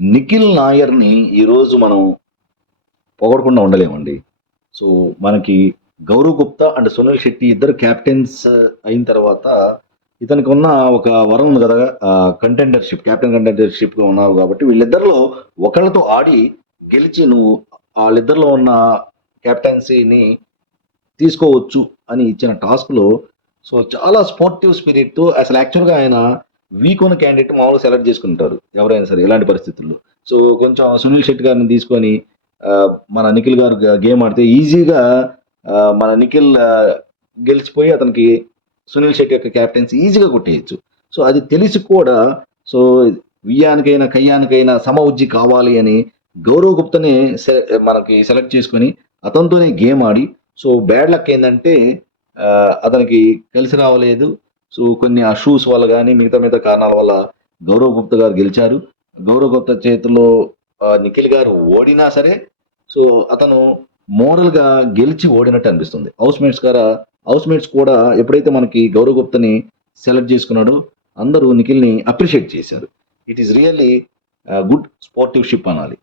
నిఖిల్ నాయర్ని ఈరోజు మనం పొగడకుండా ఉండలేమండి. సో మనకి గౌరవ్ గుప్తా అండ్ సునీల్ శెట్టి ఇద్దరు క్యాప్టెన్స్ అయిన తర్వాత ఇతనికి ఉన్న ఒక వరం ఉంది కదా కంటెండర్షిప్ కెప్టెన్ కంటెండర్షిప్గా ఉన్నావు కాబట్టి వీళ్ళిద్దరిలో ఒకళ్ళతో ఆడి గెలిచి నువ్వు వాళ్ళిద్దరిలో ఉన్న కెప్టెన్సీని తీసుకోవచ్చు అని ఇచ్చిన టాస్క్లో సో చాలా స్పోర్టివ్ స్పిరిట్తో అసలు యాక్చువల్గా ఆయన వీక్ ఉన్న క్యాండిడేట్ మామూలుగా సెలెక్ట్ చేసుకుంటారు ఎవరైనా సరే ఇలాంటి పరిస్థితుల్లో. సో కొంచెం సునీల్ శెట్టి గారిని తీసుకొని మన నిఖిల్ గారు గేమ్ ఆడితే ఈజీగా మన నిఖిల్ గెలిచిపోయి అతనికి సునీల్ శెట్టి యొక్క క్యాప్టెన్సీ ఈజీగా కొట్టేయచ్చు. సో అది తెలిసి కూడా సో వియ్యానికైనా కయ్యానికైనా సమ ఉజ్జి కావాలి అని గౌరవ్ గుప్తనే సె- మనకి సెలెక్ట్ చేసుకొని అతనితోనే గేమ్ ఆడి సో బ్యాడ్ లక్ ఏంటంటే అతనికి కలిసి రావలేదు. సో కొన్ని ఆ షూస్ వల్ల కానీ మిగతా మిగతా కారణాల వల్ల గౌరవ్ గుప్తా గారు గెలిచారు. గౌరవ్ గుప్తా చేతిలో నిఖిల్ గారు ఓడినా సరే సో అతను మోరల్గా గెలిచి ఓడినట్టు అనిపిస్తుంది. హౌస్ మేట్స్ గారు హౌస్ మేట్స్ కూడా ఎప్పుడైతే మనకి గౌరవ్ గుప్తని సెలెక్ట్ చేసుకున్నాడో అందరూ నిఖిల్ని అప్రిషియేట్ చేశారు. It is really good sportive ship అనాలి.